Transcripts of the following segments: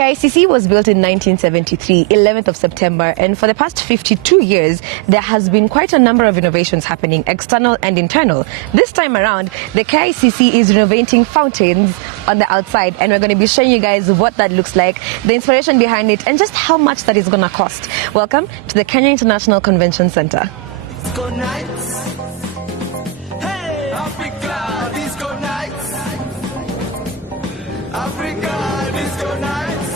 KICC was built in 1973, 11th of September, and for the past 52 years, there has been quite a number of innovations happening, external and internal. This time around, the KICC is renovating fountains on the outside, and we're going to be showing you guys what that looks like, the inspiration behind it, and just how much that is going to cost. Welcome to the Kenya International Convention Center. Disco nights. Hey, Africa, disco nights. Africa, disco nights.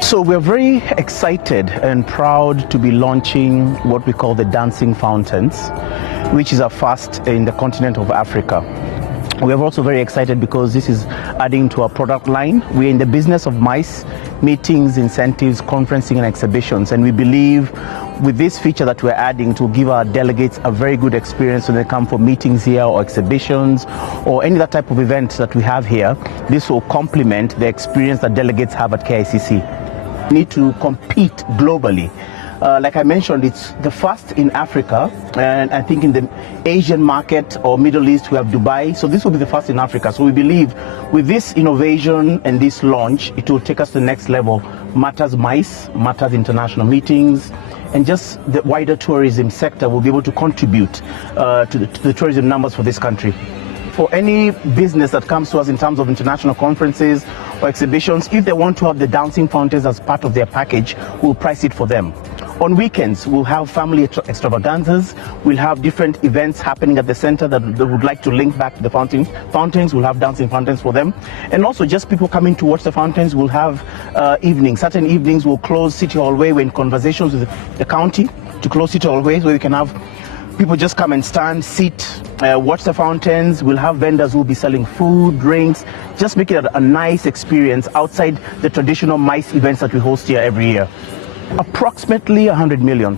So we're very excited and proud to be launching what we call the dancing fountains, which is a first in the continent of Africa. We are also very excited because this is adding to our product line. We're in the business of MICE, meetings, incentives, conferencing and exhibitions, and we believe with this feature that we're adding to give our delegates a very good experience when they come for meetings here or exhibitions or any other type of event that we have here. This will complement the experience that delegates have at KICC. We need to compete globally. Like I mentioned, it's the first in Africa, and I think in the Asian market or Middle East we have Dubai, so this will be the first in Africa. So we believe with this innovation and this launch, it will take us to the next level. Matters MICE, matters international meetings, and just the wider tourism sector will be able to contribute to the tourism numbers for this country. For any business that comes to us in terms of international conferences or exhibitions, if they want to have the dancing fountains as part of their package, we'll price it for them. On weekends, we'll have family extravaganzas. We'll have different events happening at the center that would like to link back to the fountains. We'll have dancing fountains for them. And also just people coming to watch the fountains. We'll have evenings. Certain evenings we'll close City Hallway. We're in conversations with the county to close City Hallway so we can have people just come and stand, sit, watch the fountains. We'll have vendors who will be selling food, drinks, just make it a nice experience outside the traditional MICE events that we host here every year. Approximately 100 million.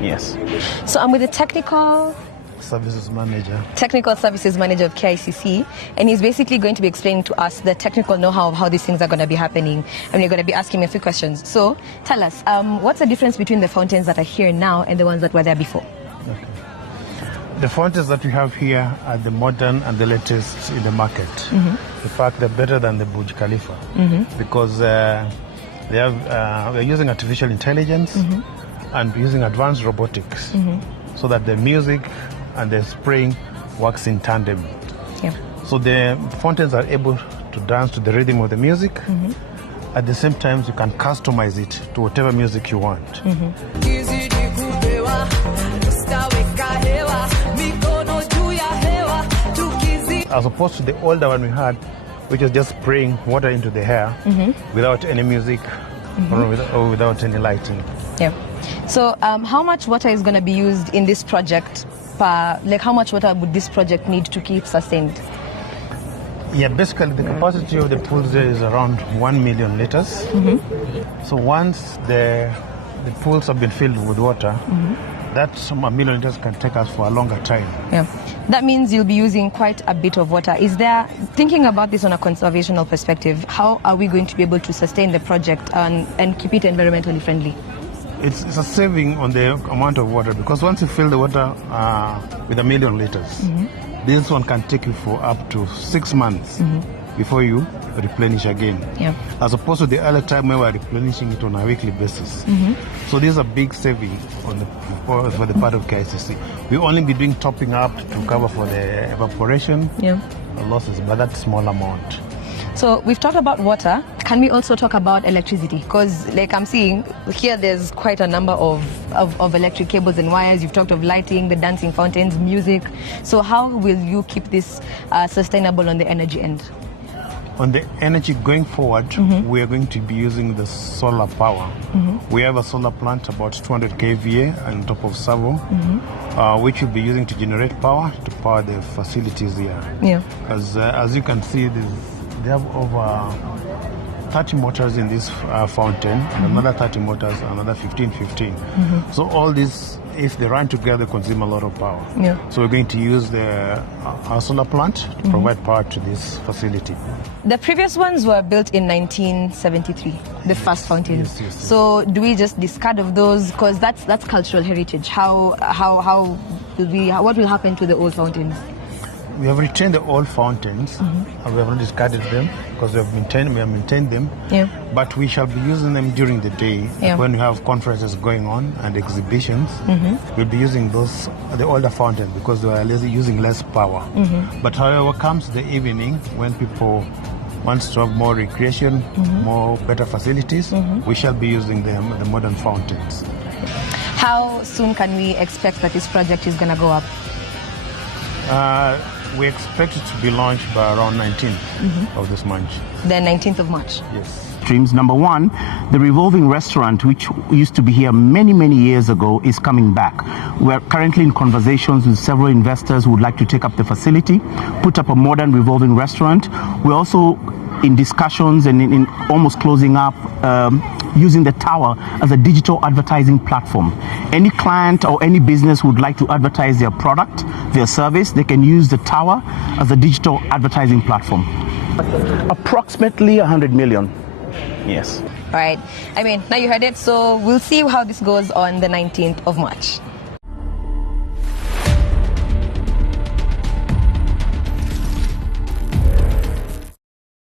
Yes. So I'm with the technical services manager of KICC, and he's basically going to be explaining to us the technical know-how of how these things are going to be happening, and we're going to be asking him a few questions. So tell us, what's the difference between the fountains that are here now and the ones that were there before? Okay. The fountains that we have here are the modern and the latest in the market. Mm-hmm. In fact, they're better than the Burj Khalifa, mm-hmm. because we're using artificial intelligence, mm-hmm. and using advanced robotics, mm-hmm. so that the music and the spraying works in tandem. Yeah. So the fountains are able to dance to the rhythm of the music. Mm-hmm. At the same time, you can customize it to whatever music you want. Mm-hmm. As opposed to the older one we had, which is just spraying water into the hair, mm-hmm. without any music, mm-hmm. or without any lighting. Yeah. So how much water is going to be used in this project? How much water would this project need to keep sustained? Yeah, basically the capacity of the pools there is around 1 million liters. Mm-hmm. So once the pools have been filled with water, mm-hmm. that 1 million liters can take us for a longer time. Yeah. That means you'll be using quite a bit of water. Is there, thinking about this on a conservational perspective, how are we going to be able to sustain the project and keep it environmentally friendly? It's a saving on the amount of water, because once you fill the water with 1 million liters, mm-hmm. this one can take you for up to 6 months, mm-hmm. before you replenish again. Yeah. As opposed to the other time where we're replenishing it on a weekly basis. Mm-hmm. So there's a big saving for the part of KICC. We'll only be doing topping up to cover for the evaporation, yeah. losses, but that's a small amount. So we've talked about water. Can we also talk about electricity? Because like I'm seeing here, there's quite a number of electric cables and wires. You've talked of lighting, the dancing fountains, music. So how will you keep this sustainable on the energy end? On the energy going forward, mm-hmm. we are going to be using the solar power. Mm-hmm. We have a solar plant about 200 kVA on top of servo, mm-hmm. Which we'll be using to generate power to power the facilities here. Yeah. As you can see, they have over 30 motors in this fountain, mm-hmm. and another 30 motors, another 15. Mm-hmm. So all these, if they run together, consume a lot of power. Yeah. So we're going to use our solar plant to mm-hmm. provide power to this facility. The previous ones were built in 1973, the first fountains. Yes. So do we just discard of those? Because that's cultural heritage. What will happen to the old fountains? We have retained the old fountains, and we have not discarded them because we have maintained them. Yeah. But we shall be using them during the day when we have conferences going on and exhibitions. We'll be using the older fountains because they are using less power. But however, comes the evening when people want to have more recreation, more better facilities, we shall be using the modern fountains. How soon can we expect that this project is going to go up? We expect it to be launched by around 19th of this month. The 19th of March. Yes. Streams. Number one, the revolving restaurant, which used to be here many years ago, is coming back. We're currently in conversations with several investors who would like to take up the facility, put up a modern revolving restaurant. We're also in discussions and in almost closing up using the tower as a digital advertising platform. Any client or any business who would like to advertise their product, their service, they can use the tower as a digital advertising platform. Approximately 100 million. Yes. All right. I mean, now you heard it, so we'll see how this goes on the 19th of March.